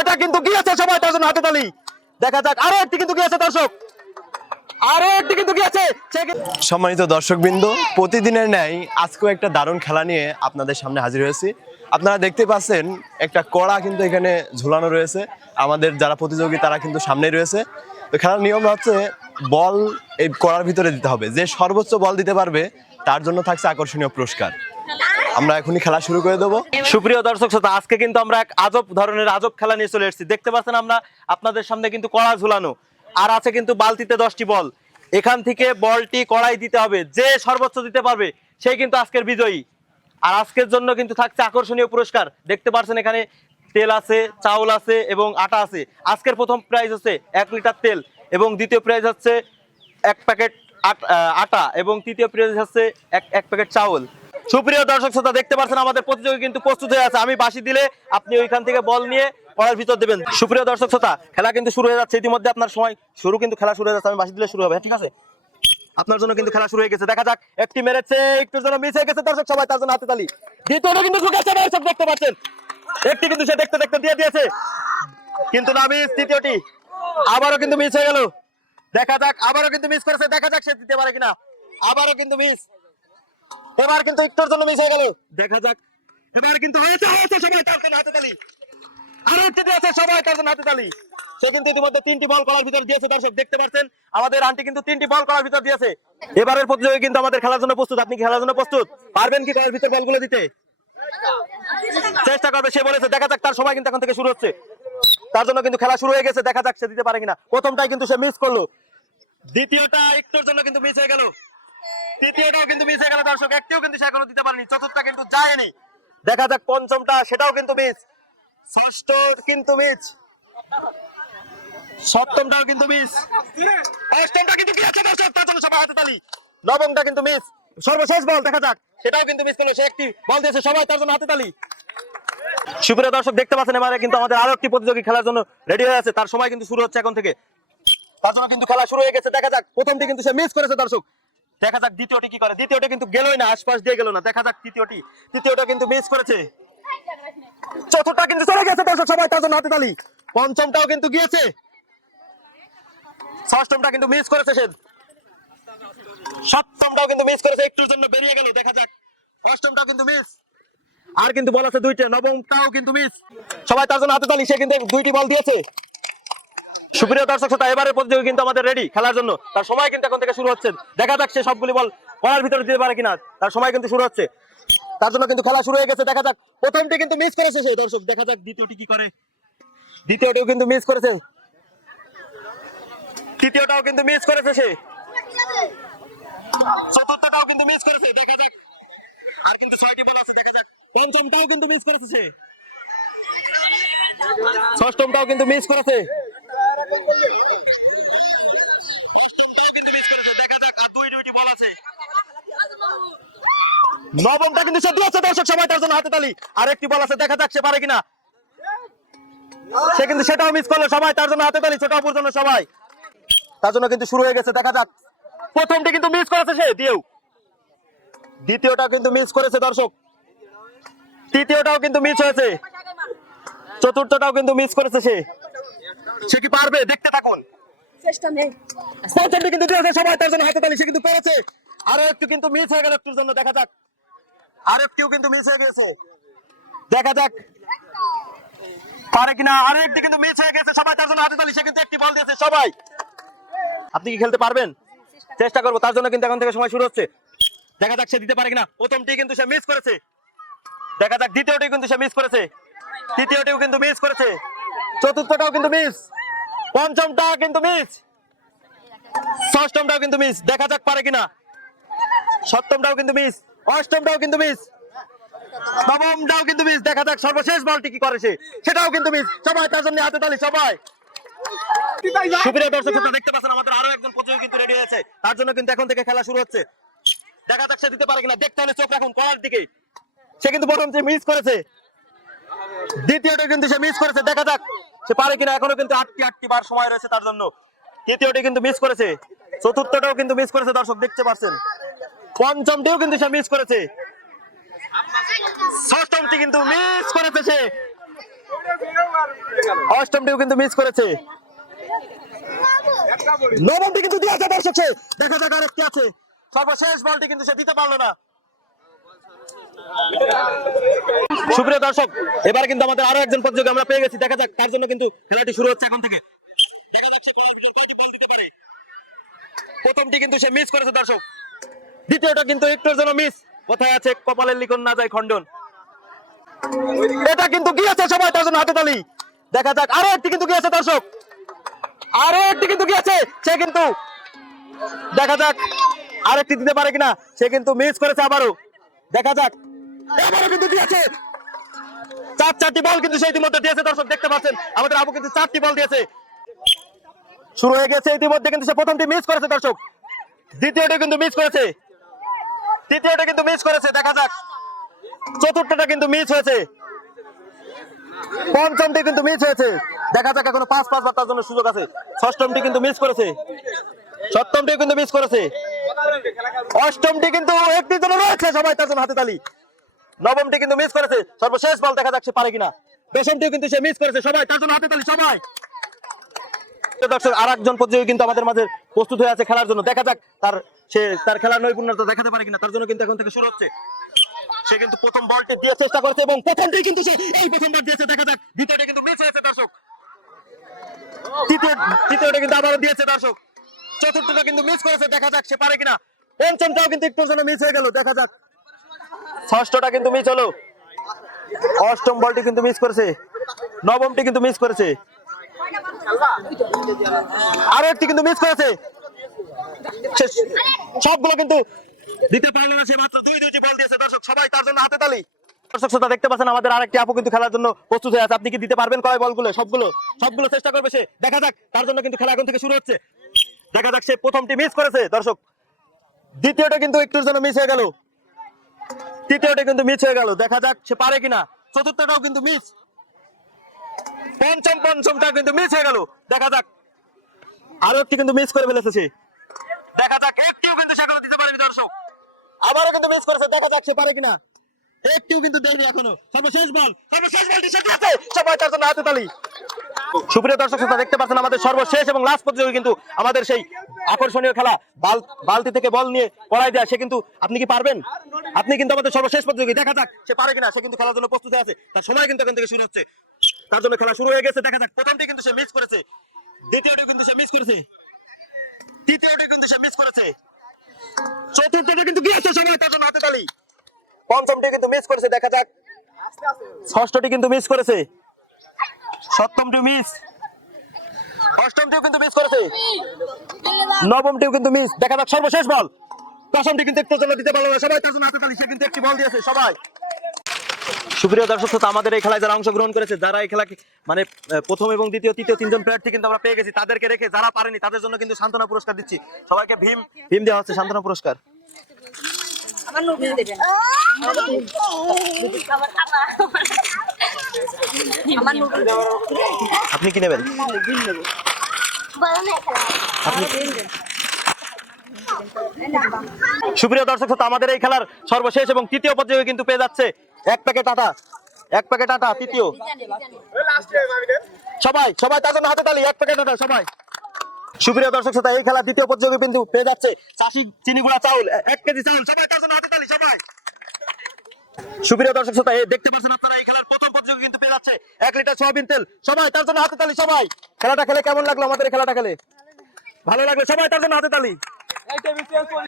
এটা কিন্তু গিয়েছে, সবাই তার জন্য হাতে তালি। দেখা যাক আরো একটি কিন্তু গিয়েছে দর্শক, আরো একটি কিন্তু গিয়েছে। সম্মানিত দর্শকবৃন্দ, প্রতিদিনের ন্যায় আজকেও একটা দারুণ খেলা নিয়ে আপনাদের সামনে হাজির হয়েছি। আপনারা দেখতে পাচ্ছেন একটা কড়া কিন্তু এখানে ঝুলানো রয়েছে। আমাদের যারা প্রতিযোগী তারা কিন্তু সামনেই রয়েছে। তো খেলার নিয়ম হচ্ছে বল এই কড়ার ভিতরে দিতে হবে, যে সর্বোচ্চ বল দিতে পারবে তার জন্য থাকছে আকর্ষণীয় পুরস্কার। আমরা এখনই খেলা শুরু করে দেবো। সুপ্রিয় দর্শক শ্রোতা, আজকে কিন্তু আমরা এক আজব ধরনের আজব খেলা নিয়ে চলে এসেছি। দেখতে পাচ্ছেন আমরা আপনাদের সামনে কিন্তু কড়া ঝুলানো, আর আছে কিন্তু বালতিতে 10টি বল। এখান থেকে বলটি কড়াই দিতে হবে, যে সর্বোচ্চ দিতে পারবে সেই কিন্তু আজকের বিজয়ী। আর আজকের জন্য কিন্তু থাকছে আকর্ষণীয় পুরস্কার। দেখতে পাচ্ছেন এখানে তেল আছে, চাউল আছে এবং আটা আছে। আজকের প্রথম প্রাইজ হচ্ছে 1 লিটার তেল, এবং দ্বিতীয় প্রাইজ হচ্ছে 1 প্যাকেট আটা, এবং তৃতীয় প্রাইজ হচ্ছে এক প্যাকেট চাউল। সুপ্রিয় দর্শক শ্রোতা, দেখতে পাচ্ছেন আমাদের প্রতিযোগী কিন্তু প্রস্তুত হয়ে আছে। আমি বাঁশি দিলে আপনি ওইখান থেকে বল নিয়ে কড়ার ভিতর দেবেন। সুপ্রিয় দর্শক শ্রোতা, খেলা কিন্তু শুরু হয়ে যাচ্ছে। ইতিমধ্যে আপনার সময় শুরু, কিন্তু খেলা শুরু হয়ে যাচ্ছে। আমি বাঁশি দিলে শুরু হবে, ঠিক আছে? আপনার জন্য কিন্তু খেলা শুরু হয়ে গেছে। দেখা যাক, একটি মেরেছে, একটুর জন্য মিস হয়ে গেছে দর্শক, সবাই তার জন্য হাতে তালি। দ্বিতীয়টা কিন্তু ঢুকেছে দর্শক, দেখতে পাচ্ছেন একটি কিন্তু সে দেখতে দেখতে দিয়ে দিয়েছে, কিন্তু না মিস। তৃতীয়টি আবারও কিন্তু মিস হয়ে গেল। দেখা যাক, আবারও কিন্তু মিস করেছে। দেখা যাক সে দিতে পারে কিনা। আবারও কিন্তু মিস, এবার কিন্তু একটুর জন্য মিস হয়ে গেল। দেখা যাক, এবার কিন্তু হয়েছে, হয়েছে, সবাই তার জন্য হাতে তালি। আরো একটি দিয়েছে, সবাই তার জন্য হাতে তালি। সে কিন্তু ইতিমধ্যে 3টি বল করার ভিতর দিয়েছে দর্শক, দেখতে পাচ্ছেন আমাদের আন্টি কিন্তু 3টি বল করার ভিতর দিয়েছে। এবারের প্রতিযোগী কিন্তু আমাদের খেলার জন্য প্রস্তুত। আপনি কি খেলার জন্য প্রস্তুত? পারবেন কি করার ভিতর বলগুলো দিতে? চেষ্টা করবে সে বলেছে। দেখা যাক, তার সময় কিন্তু এখন থেকে শুরু হচ্ছে। তার জন্য কিন্তু খেলা শুরু হয়ে গেছে। দেখা যাক সে দিতে পারে কিনা। প্রথমটাই কিন্তু সে মিস করলো, দ্বিতীয়টা একটুর জন্য কিন্তু মিস হয়ে গেল, তৃতীয়টাও কিন্তু মিস হয়ে গেল দর্শক, একটিও কিন্তু সে এখনো দিতে পারেনি। চতুর্থটা কিন্তু যায়নি। দেখা যাক পঞ্চমটা, সেটাও কিন্তু মিস। ষষ্ঠ কিন্তু মিস, সপ্তমটাও কিন্তু মিস, অষ্টমটা কিন্তু গিয়েছে দর্শক, তার জন্য সবাই হাতে তালি। নবমটা কিন্তু মিস, সর্বশেষ বল দেখা যাক, সেটাও কিন্তু মিস করলো। সে একটি বল দিয়েছে, সবাই তার জন্য হাতে তালি। সুপ্রিয় দর্শক, দেখতে পাচ্ছেন এবারে কিন্তু আমাদের আরো একটি প্রতিযোগী খেলার জন্য রেডি হয়ে আছে। তার সময় কিন্তু শুরু হচ্ছে এখন থেকে। তার জন্য কিন্তু খেলা শুরু হয়ে গেছে। দেখা যাক, প্রথমটি কিন্তু সে মিস করেছে দর্শক। দেখা যাক দ্বিতীয়টি কি করে। দ্বিতীয়টি কিন্তু গেলই না, আশপাশ দিয়ে গেল না। দেখা যাক তৃতীয়টা কিন্তু মিস করেছে। চতুর্থটা কিন্তু চলে গেছে দর্শক, সবাই তার জন্য হাতে তালি। পঞ্চমটাও কিন্তু গিয়েছে। ষষ্ঠমটা কিন্তু মিস করেছে সে। সপ্তমটাও কিন্তু মিস করেছে, একটুর জন্য বেরিয়ে গেল। দেখা যাক, অষ্টমটাও কিন্তু মিস, আর কিন্তু বল আছে 2টা। নবমটাও কিন্তু মিস, সবাই তার জন্য হাতে তালি। সে কিন্তু 2টি বল দিয়েছে। সুপ্রিয় দর্শক শ্রোতা, এবারের প্রতিযোগী কিন্তু আমাদের রেডি খেলার জন্য। তার সময় কিন্তু এখন থেকে শুরু হচ্ছে। দেখা যাক সে সবগুলি বল করার ভিতরে দিতে পারে কিনা। তার সময় কিন্তু শুরু হচ্ছে, তার জন্য কিন্তু খেলা শুরু হয়ে গেছে। দেখা যাক, প্রথমটি কিন্তু মিস করেছে সে দর্শক। দেখা যাক দ্বিতীয়টি কি করে। দ্বিতীয়টিও কিন্তু মিস করেছে, তৃতীয়টাও কিন্তু মিস করেছে সে, চতুর্থটাও কিন্তু মিস করেছে। দেখা যাক, আর কিন্তু 6টি বল আছে। দেখা যাক, পঞ্চমটাও কিন্তু মিস করেছে সে, ষষ্ঠমটাও কিন্তু মিস করেছে, নবমটা কিন্তু সে দিয়েছে দর্শক, সবাই তার জন্য হাতে তালি। আর একটি বল আছে, দেখা যাক সে পারে কিনা। সে কিন্তু সেটাও মিস করলো, সবাই তার জন্য হাতে তালি। ছোট অপুর জন্য সবাই তার জন্য কিন্তু শুরু হয়ে গেছে। দেখা যাক, প্রথমটি কিন্তু মিস করেছে সে দিয়েও, দ্বিতীয়টা কিন্তু মিস করেছে দর্শক, তৃতীয়টাও কিন্তু মিস হয়েছে, চতুর্থটাও কিন্তু মিস করেছে সে। সে কি পারবে? দেখতে থাকুন। পঞ্চমটি কিন্তু দিয়েছে, সবাই তার জন্য হাতে তালি। সে কিন্তু পেরেছে। আরো একটু কিন্তু মিস হয়ে গেল একটুর জন্য। দেখা যাক, আর একটিও কিন্তু মিস হয়ে গেছে। দেখা যাক পারে কিনা। আরো একটি কিন্তু মিস হয়ে গেছে, সবাই তার জন্য হাতে তালি। সে কিন্তু একটি বল দিয়েছে। সবাই, আপনি কি খেলতে পারবেন? চেষ্টা করবো। তার জন্য কিন্তু এখন থেকে সময় শুরু হচ্ছে। দেখা যাক সে দিতে পারে কিনা। প্রথমটি কিন্তু সে মিস করেছে। দেখা যাক দ্বিতীয়টি কিন্তু সে মিস করেছে, তৃতীয়টিও কিন্তু মিস করেছে, চতুর্থটাও কিন্তু মিস, পঞ্চমটা কিন্তু মিস, ষষ্ঠমটাও কিন্তু মিস। দেখা যাক পারে কিনা। সপ্তমটাও কিন্তু মিস, অষ্টমটাও কিন্তু মিস, নবমটাও কিন্তু মিস। দেখা যাক সর্বশেষ বলটি কি করে সে, সেটাও কিন্তু মিস। সবাই তার জন্য হাতে তালি। সবাই, সুপ্রিয় দর্শক শ্রোতা, দেখতে পাচ্ছেন আমাদের আরো একজন প্রতিযোগী কিন্তু রেডি হয়েছে। তার জন্য কিন্তু এখন থেকে খেলা শুরু হচ্ছে। দেখা যাক সে দিতে পারে কিনা। দেখতে হলে চোখ রাখুন করার দিকে। সে কিন্তু প্রথমটি মিস করেছে, দ্বিতীয়টি কিন্তু সে মিস করেছে। দেখা যাক সে পারে কিনা। এখনো কিন্তু 8টি বার সময় রয়েছে তার জন্য। তৃতীয়টি কিন্তু মিস করেছে, চতুর্থটাও কিন্তু মিস করেছে দর্শক, দেখতে পাচ্ছেন। পঞ্চমটিও কিন্তু সে মিস করেছে, ষষ্ঠমটি কিন্তু মিস করেছে সে, অষ্টমটিও কিন্তু মিস করেছে। নবমটি কিন্তু দিয়েছে দর্শক, সে দেখা যাক আরেকটি আছে। সর্বশেষ বলটি কিন্তু সে দিতে পারলো না। সুপ্রিয় দর্শক, এবার কিন্তু আমাদের আরো একজন প্রতিযোগী আমরা পেয়ে গেছি। দেখা যাক তার জন্য কিন্তু খেলাটি শুরু হচ্ছে এখন থেকে। দেখা যাক সে কয়টি বল দিতে পারে। প্রথমটি কিন্তু সে মিস করেছে দর্শক, দ্বিতীয়টা কিন্তু একটুর জন্য মিস। কোথায় আছে কপালের লিখন না যায় খণ্ডন। এটা কিন্তু গিয়েছে, সবাই তার জন্য হাতে তালি। দেখা যাক আরো একটি কিন্তু গিয়েছে দর্শক, আরো একটি কিন্তু গিয়েছে। সে কিন্তু দেখা যাক আরেকটি দিতে পারে কিনা। সে কিন্তু মিস করেছে আবারও। দেখা যাক এবারও কিন্তু দিয়েছে। চারটি বল কিন্তু সে ইতিমধ্যে দিয়েছে দর্শক, দেখতে পাচ্ছেন আমাদের আবু কিন্তু 4টি বল দিয়েছে। শুরু হয়ে গেছে ইতিমধ্যে, কিন্তু সে প্রথমটি মিস করেছে দর্শক, দ্বিতীয়টি কিন্তু মিস করেছে, তৃতীয়টা কিন্তু মিস করেছে। দেখা যাক চতুর্থটা কিন্তু মিস হয়েছে, পঞ্চমটি কিন্তু মিস হয়েছে। দেখা যাক এখনো 5 বার তার জন্য সুযোগ আছে। ষষ্ঠমটি কিন্তু মিস করেছে, সপ্তমটি কিন্তু মিস করেছে, অষ্টমটি কিন্তু একটি জন্য রয়েছে, সবাই তার জন্য হাতে তালি। নবমটি কিন্তু মিস করেছে, সর্বশেষ বল, দেখা যাক সে পারে কিনা। দশমটিও কিন্তু সে মিস করেছে, সবাই তার জন্য হাতে তালি। সবাই দর্শক, আর একজন প্রতিযোগী কিন্তু আমাদের মাঝে প্রস্তুত হয়ে আছে খেলার জন্য। দেখা যাক তার খেলার নৈপুণ্যতা দেখাতে পারে কিনা। তার জন্য কিন্তু এখন থেকে শুরু হচ্ছে। সে কিন্তু প্রথম বলটি দিয়ে চেষ্টা করেছে এবং প্রথমটি কিন্তু সে এই প্রথমবার দিয়েছে। দেখা যাক দ্বিতীয়টি কিন্তু মিস হয়েছে দর্শক, তৃতীয়টা কিন্তু আবারও দিয়েছে দর্শক, চতুর্থটা কিন্তু মিস করেছে। দেখা যাক সে পারে কিনা। পঞ্চমটাও কিন্তু একটু জন্য মিস হয়ে গেল। দেখা যাক ষষ্ঠটা কিন্তু মিস হলো, অষ্টম বলটি কিন্তু মিস করেছে, নবমটি কিন্তু মিস করেছে, আরো একটি কিন্তু মিস করেছে। সবগুলো কিন্তু দিতে পারলো না, সে মাত্র দুইটি বল দিয়েছে দর্শক, সবাই তার জন্য হাতে তালি। দর্শক শ্রোতা, দেখতে পাচ্ছেন আমাদের আরেকটি আপু কিন্তু খেলার জন্য প্রস্তুত হয়ে আছে। আপনি কি দিতে পারবেন কয় বলগুলো? সবগুলো চেষ্টা করবে সে। দেখা যাক তার জন্য কিন্তু খেলা এখন থেকে শুরু হচ্ছে। দেখা যাক সে প্রথমটি মিস করেছে দর্শক, দ্বিতীয়টা কিন্তু একটুর জন্য মিস হয়ে গেল, তৃতীয়টা কিন্তু মিস হয়ে গেল। দেখা যাক সে পারে কিনা। চতুর্থটাও কিন্তু মিস, পঞ্চমটা কিন্তু মিস হয়ে গেল। দেখা যাক আরো একটি কিন্তু মিস করে ফেলেছে সে। দেখা যাক একটিও কিন্তু সে দিতে পারেনি দর্শক, আবারও কিন্তু মিস করেছে। দেখা যাক সে পারে কিনা। একটিও কিন্তু দেয়নি এখনো। সর্বশেষ বলটি সে দিয়েছে, সবাই তার জন্য হাতে তালি। সুপ্রিয় দর্শক শ্রোতা, দেখতে পাচ্ছেন আমাদের সর্বশেষ এবং লাস্ট প্রতিযোগী কিন্তু আমাদের সেই আকর্ষণীয় খেলা বালতি থেকে বল নিয়ে পড়াই দেয়। সে কিন্তু, আপনি কি পারবেন? আপনি কিন্তু আমাদের সর্বশেষ প্রতিযোগী। দেখা যাক সে পারে কিনা। সে কিন্তু খেলার জন্য প্রস্তুত আছে, তার সময় কিন্তু এখান থেকে শুরু হচ্ছে। তার জন্য খেলা শুরু হয়ে গেছে। দেখা যাক প্রথমটি কিন্তু সে মিস করেছে, দ্বিতীয়টি কিন্তু সে মিস করেছে, তৃতীয়টি কিন্তু সে মিস করেছে, চতুর্থটি কিন্তু গিয়েছে, সবাই তার জন্য হাতে তালি। পঞ্চমটি কিন্তু মিস করেছে। দেখা যাক ষষ্ঠটি কিন্তু মিস করেছে, সপ্তমটি মিস, অষ্টমটিও কিন্তু মিস করেছে, নবমটিও কিন্তু মিস। দেখা যাক সর্বশেষ বল, দশমটি কিন্তু একটু জন্য দিতে পারলো না, সবাই তার জন্য হাতে তালি। সে কিন্তু একটি বল দিয়েছে, সবাই। সুপ্রিয় দর্শক শ্রোতা, আমাদের এই খেলায় যারা অংশগ্রহণ করেছে, যারা এই খেলাকে মানে প্রথম এবং দ্বিতীয় তৃতীয় 3জন প্রার্থী কিন্তু আমরা পেয়ে গেছি। তাদেরকে রেখে যারা পারেনি তাদের জন্য কিন্তু সান্ত্বনা পুরস্কার দিচ্ছি। সবাইকে ভীম দেওয়া হচ্ছে সান্ত্বনা পুরস্কার। আপনি কি নেবেন? সুপ্রিয় দর্শক শ্রোতা, আমাদের এই খেলার সর্বশেষ এবং তৃতীয় পর্যায়ে কিন্তু পেয়ে যাচ্ছে এক প্যাকেট আটা, তৃতীয়। সবাই তার জন্য হাতে তালি। এক প্যাকেট আটা, সবাই। সুপ্রিয় দর্শক শ্রোতা, এই খেলার দ্বিতীয় পর্যায়ে কিন্তু পেয়ে যাচ্ছে চাষি চিনি গুঁড়া চাউল, 1 কেজি চাউল, সবাই তার জন্য হাতে তালি, সবাই। সুপ্রিয় দর্শক শ্রোতা, দেখতে পাচ্ছেন আপনারা এই খেলার প্রথম পর্যায়ে কিন্তু পেয়ে যাচ্ছে 1 লিটার সয়াবিন তেল, সবাই তার জন্য হাতে তালি, সবাই। খেলাটা খেলে কেমন লাগলো? আমাদের খেলাটা খেলে ভালো লাগলো, সবাই তার জন্য হাতে তালি।